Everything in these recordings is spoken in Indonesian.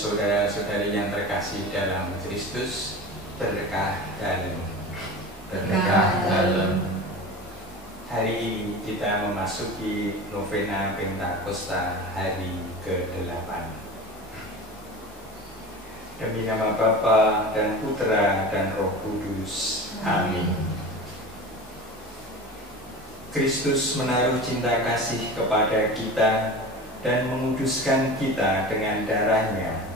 saudara-saudari yang terkasih dalam Kristus, berkah dalam. Hari ini kita memasuki novena Pentakosta hari ke-8. Demi nama Bapa dan Putra dan Roh Kudus. Amin. Kristus menaruh cinta kasih kepada kita dan menguduskan kita dengan darahnya.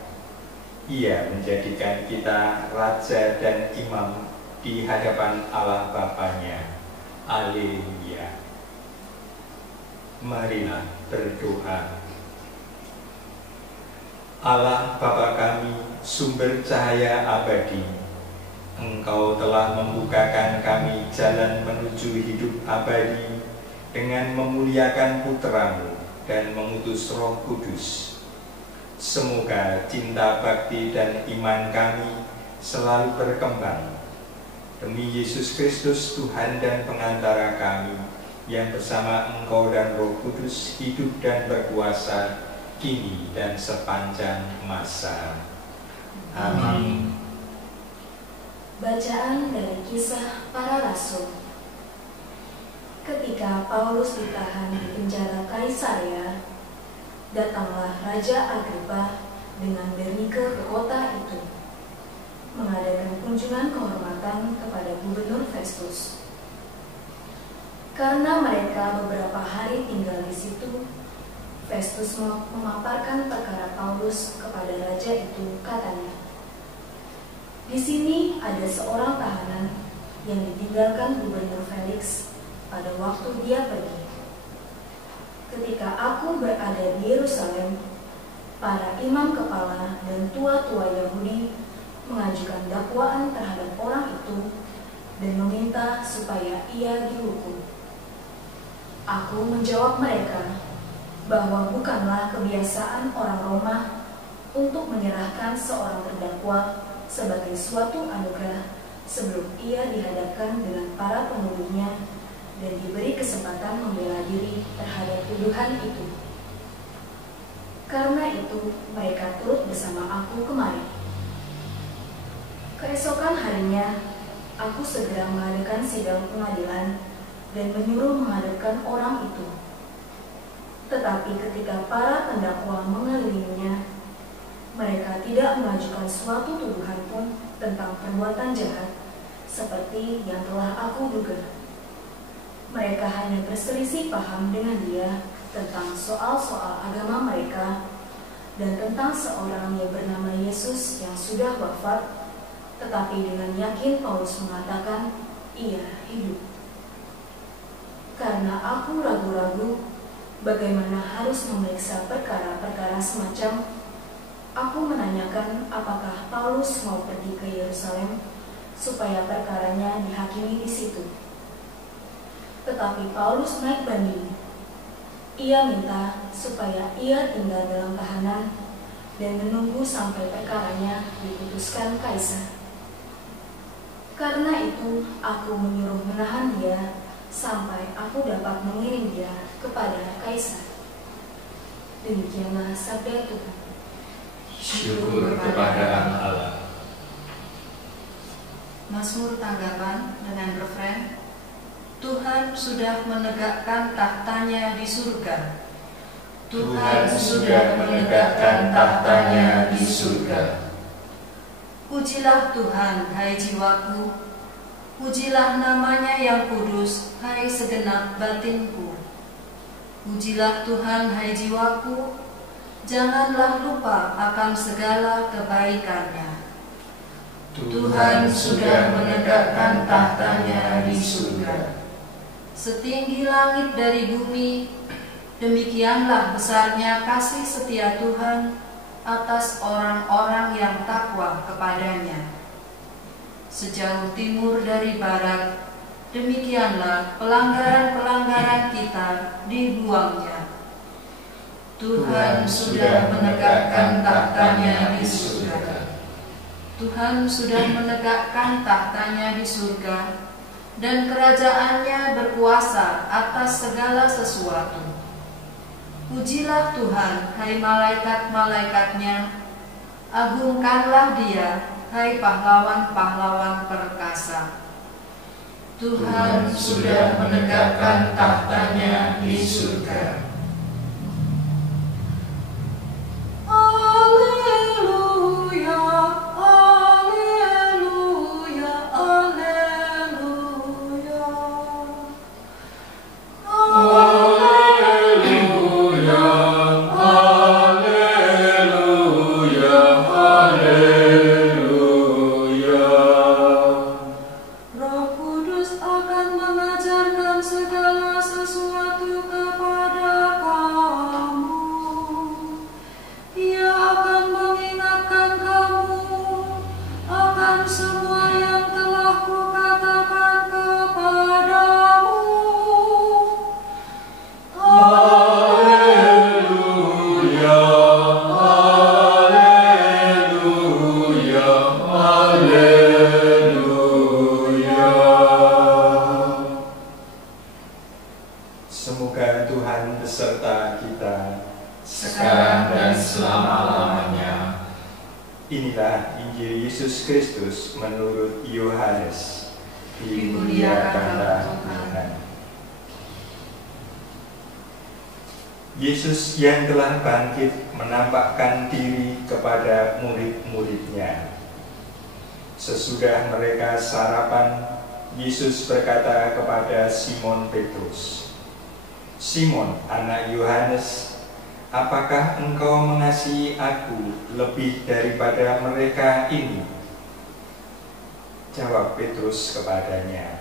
Ia menjadikan kita raja dan imam di hadapan Allah Bapanya. Haleluya. Marilah berdoa. Allah Bapa kami, sumber cahaya abadi, Engkau telah membukakan kami jalan menuju hidup abadi dengan memuliakan Putramu dan mengutus Roh Kudus. Semoga cinta bakti dan iman kami selalu berkembang. Demi Yesus Kristus, Tuhan dan pengantara kami, yang bersama Engkau dan Roh Kudus hidup dan berkuasa kini dan sepanjang masa. Amin. Bacaan dari Kisah Para Rasul. Ketika Paulus ditahan di penjara Kaisarea, datanglah Raja Agripa dengan Bernike ke kota itu, mengadakan kunjungan kehormatan kepada Gubernur Festus. Karena mereka beberapa hari tinggal di situ, Festus memaparkan perkara Paulus kepada raja itu, katanya, "Di sini ada seorang tahanan yang ditinggalkan Gubernur Felix pada waktu dia pergi. Ketika aku berada di Yerusalem, para imam kepala dan tua-tua Yahudi mengajukan dakwaan terhadap orang itu dan meminta supaya ia dihukum. Aku menjawab mereka bahwa bukanlah kebiasaan orang Roma untuk menyerahkan seorang terdakwa sebagai suatu anugerah sebelum ia dihadapkan dengan para penuduhnya dan diberi kesempatan membela diri terhadap tuduhan itu. Karena itu mereka turut bersama aku kemari. Keesokan harinya, aku segera mengadakan sidang pengadilan dan menyuruh menghadapkan orang itu. Tetapi ketika para pendakwa mengelilinginya, mereka tidak mengajukan suatu tuduhan pun tentang perbuatan jahat seperti yang telah aku duga. Mereka hanya berselisih paham dengan dia tentang soal-soal agama mereka dan tentang seorang yang bernama Yesus yang sudah wafat, tetapi dengan yakin Paulus mengatakan ia hidup. Karena aku ragu-ragu bagaimana harus memeriksa perkara-perkara semacam, aku menanyakan apakah Paulus mau pergi ke Yerusalem supaya perkaranya dihakimi di situ. Tetapi Paulus naik banding. Ia minta supaya ia tinggal dalam tahanan dan menunggu sampai perkaranya diputuskan Kaisar. Karena itu, aku menyuruh menahan dia sampai aku dapat mengirim dia kepada Kaisar. Demikianlah sabda Tuhan. Syukur kepada Allah. Mazmur tanggapan dengan refren, Tuhan sudah menegakkan tahtanya di surga. Tuhan sudah menegakkan tahtanya di surga. Pujilah Tuhan, hai jiwaku. Pujilah namanya yang kudus, hai segenap batinku. Pujilah Tuhan, hai jiwaku. Janganlah lupa akan segala kebaikannya. Tuhan sudah menegakkan tahtanya di surga. Setinggi langit dari bumi, demikianlah besarnya kasih setia Tuhan atas orang-orang yang takwa kepadanya. Sejauh timur dari barat, demikianlah pelanggaran-pelanggaran kita dibuangnya. Tuhan sudah menegakkan tahtanya di surga. Tuhan sudah menegakkan tahtanya di surga, dan kerajaannya berkuasa atas segala sesuatu. Pujilah Tuhan, hai malaikat-malaikatnya. Agungkanlah Dia, hai pahlawan-pahlawan perkasa. Tuhan sudah menegakkan tahtanya di surga. Alleluia, alleluia, alleluia. Alleluia, alleluia, alleluia. Roh Kudus akan mengajarkan segala sesuatu kepada kamu. Ia akan mengingatkan kamu akan semua yang telah kukatakan kepadamu. Alleluia, alleluia, alleluia. Semoga Tuhan beserta kita Sekarang dan selama-lamanya. Inilah Injil Yesus Kristus menurut Yohanes. Dimuliakanlah Tuhan. Yesus yang telah bangkit menampakkan diri kepada murid-muridnya. Sesudah mereka sarapan, Yesus berkata kepada Simon Petrus, "Simon, anak Yohanes, apakah engkau mengasihi aku lebih daripada mereka ini?" Jawab Petrus kepadanya,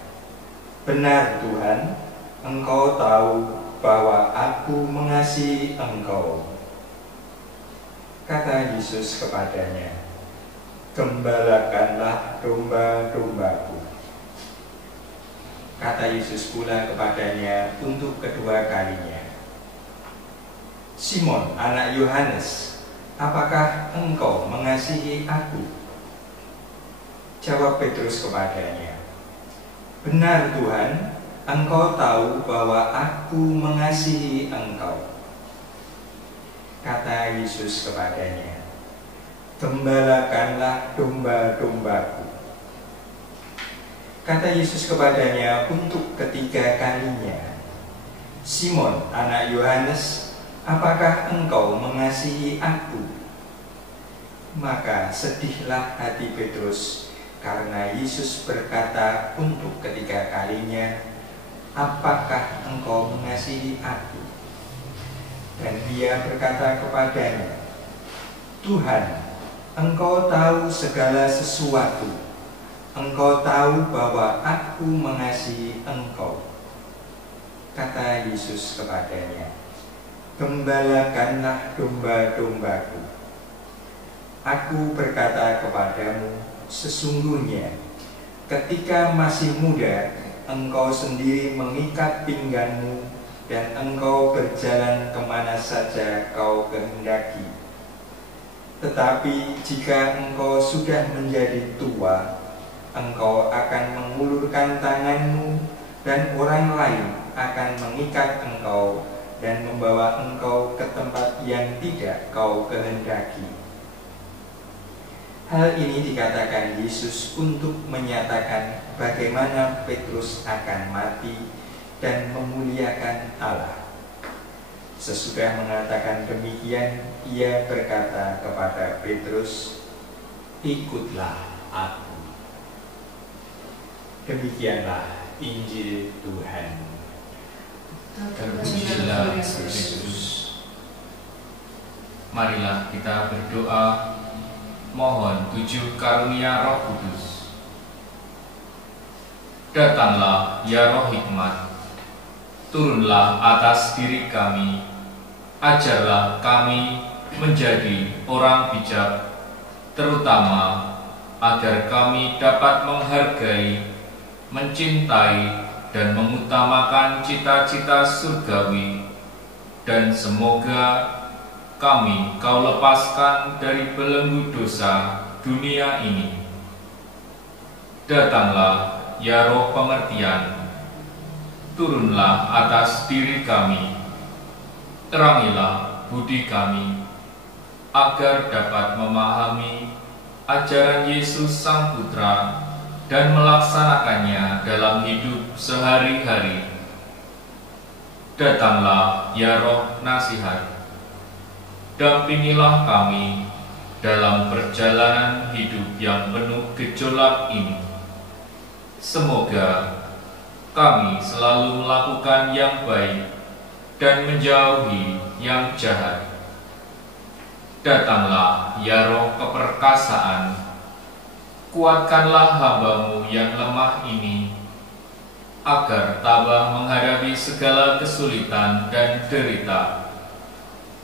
"Benar Tuhan, engkau tahu bahwa aku mengasihi engkau." Kata Yesus kepadanya, "Gembalakanlah domba-dombaku." Kata Yesus pula kepadanya untuk kedua kalinya, "Simon, anak Yohanes, apakah engkau mengasihi aku?" Jawab Petrus kepadanya, "Benar Tuhan, engkau tahu bahwa aku mengasihi engkau." Kata Yesus kepadanya, "Gembalakanlah domba-dombaku." Kata Yesus kepadanya untuk ketiga kalinya, "Simon, anak Yohanes, apakah engkau mengasihi aku?" Maka sedihlah hati Petrus karena Yesus berkata untuk ketiga kalinya, "Apakah engkau mengasihi aku?" Dan dia berkata kepadanya, "Tuhan, engkau tahu segala sesuatu. Engkau tahu bahwa aku mengasihi engkau." Kata Yesus kepadanya, "Gembalakanlah domba-dombaku. Aku berkata kepadamu, sesungguhnya ketika masih muda, engkau sendiri mengikat pinggangmu dan engkau berjalan kemana saja kau kehendaki. Tetapi jika engkau sudah menjadi tua, engkau akan mengulurkan tanganmu dan orang lain akan mengikat engkau dan membawa engkau ke tempat yang tidak kau kehendaki." Hal ini dikatakan Yesus untuk menyatakan bagaimana Petrus akan mati dan memuliakan Allah. Sesudah mengatakan demikian, ia berkata kepada Petrus, "Ikutlah aku." Demikianlah Injil Tuhan. Terpujilah Kristus. Marilah kita berdoa, mohon 7 karunia Roh Kudus. Datanglah ya Roh Hikmat, turunlah atas diri kami, ajarlah kami menjadi orang bijak, terutama agar kami dapat menghargai, mencintai, dan mengutamakan cita-cita surgawi, dan semoga kami kau lepaskan dari belenggu dosa dunia ini. Datanglah ya Roh pengertian, turunlah atas diri kami, terangilah budi kami, agar dapat memahami ajaran Yesus Sang Putra dan melaksanakannya dalam hidup sehari-hari. Datanglah ya Roh Nasihat, dampingilah kami dalam perjalanan hidup yang penuh gejolak ini. Semoga kami selalu melakukan yang baik dan menjauhi yang jahat. Datanglah ya Roh keperkasaan, kuatkanlah hamba-Mu yang lemah ini, agar tabah menghadapi segala kesulitan dan derita.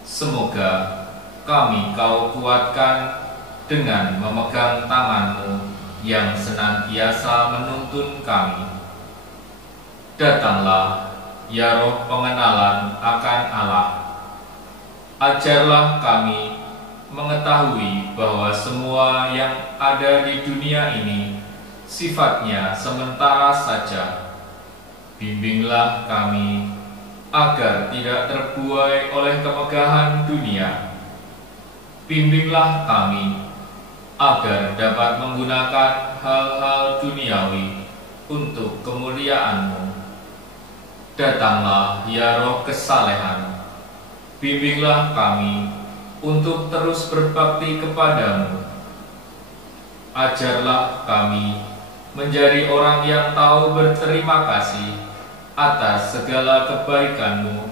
Semoga kami Kau kuatkan dengan memegang tangan-Mu yang senantiasa menuntun kami. Datanglah ya Roh pengenalan akan Allah, ajarlah kami mengetahui bahwa semua yang ada di dunia ini sifatnya sementara saja. Bimbinglah kami agar tidak terbuai oleh kemegahan dunia. Bimbinglah kami agar dapat menggunakan hal-hal duniawi untuk kemuliaan-Mu. Datanglah ya Roh kesalehan, bimbinglah kami untuk terus berbakti kepada-Mu. Ajarlah kami menjadi orang yang tahu berterima kasih atas segala kebaikan-Mu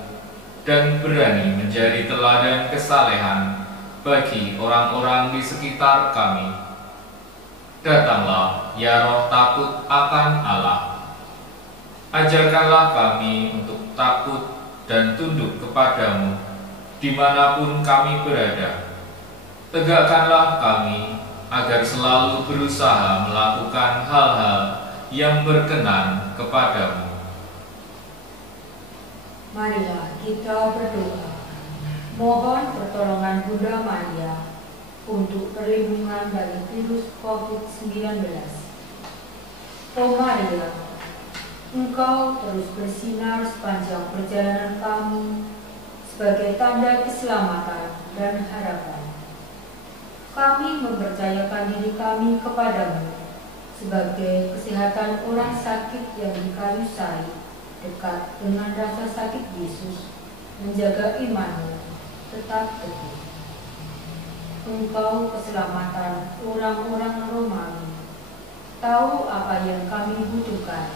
dan berani menjadi teladan kesalehan bagi orang-orang di sekitar kami. Datanglah ya Roh takut akan Allah, ajarkanlah kami untuk takut dan tunduk kepada-Mu dimanapun kami berada. Tegakkanlah kami agar selalu berusaha melakukan hal-hal yang berkenan kepada-Mu. Marilah kita berdoa. Mohon pertolongan Bunda Maria untuk perlindungan dari virus COVID-19. Oh Maria, Engkau terus bersinar sepanjang perjalanan kami sebagai tanda keselamatan dan harapan. Kami mempercayakan diri kami kepada-Mu sebagai kesehatan orang sakit yang di kayu salib, dekat dengan rasa sakit Yesus, menjaga iman-Mu tetap teguh. Engkau keselamatan orang-orang Romawi, tahu apa yang kami butuhkan,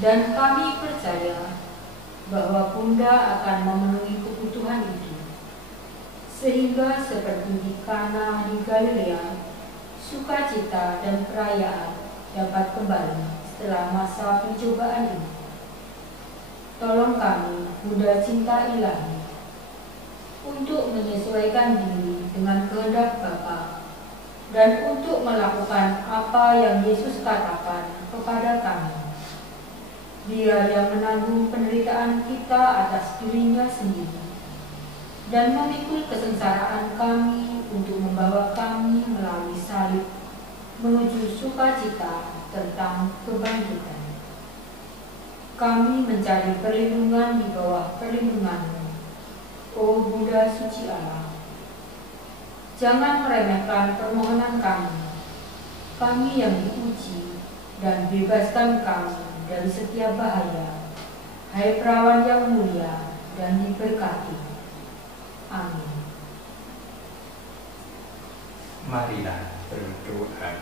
dan kami percaya bahwa Bunda akan memenuhi kebutuhan itu, sehingga seperti di Kana di Galilea, sukacita dan perayaan dapat kembali setelah masa pencobaan ini. Tolong kami, Bunda cinta ilahi, untuk menyesuaikan diri dengan kehendak Bapa dan untuk melakukan apa yang Yesus katakan kepada kami. Dia yang menanggung penderitaan kita atas dirinya sendiri dan memikul kesengsaraan kami untuk membawa kami melalui salib menuju sukacita tentang kebangkitan. Kami mencari perlindungan di bawah perlindungan-Mu, O Bunda Suci Allah. Jangan meremehkan permohonan kami, kami yang diuji, dan bebaskan kami dari setiap bahaya, hai perawan yang mulia dan diberkati. Amin. Marilah berdoa.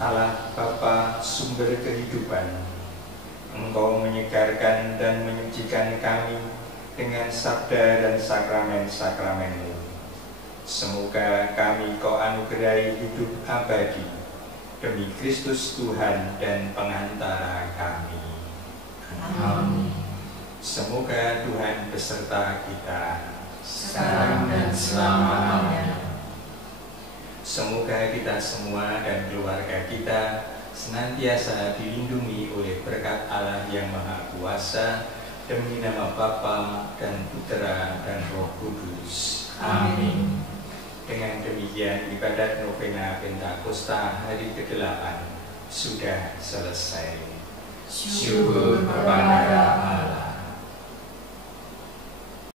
Allah Bapa sumber kehidupan, Engkau menyegarkan dan menyucikan kami dengan sabda dan sakramen-sakramen-Mu. Semoga kami Kau anugerahi hidup abadi demi Kristus Tuhan dan pengantara kami. Amin. Semoga Tuhan beserta kita Sekarang dan selama-lamanya. Semoga kita semua dan keluarga kita senantiasa dilindungi oleh berkat Allah yang Maha Kuasa, demi nama Bapa dan Putera dan Roh Kudus. Amin. Dengan demikian ibadat novena Pentakosta hari ke-8 sudah selesai. Syukur kepada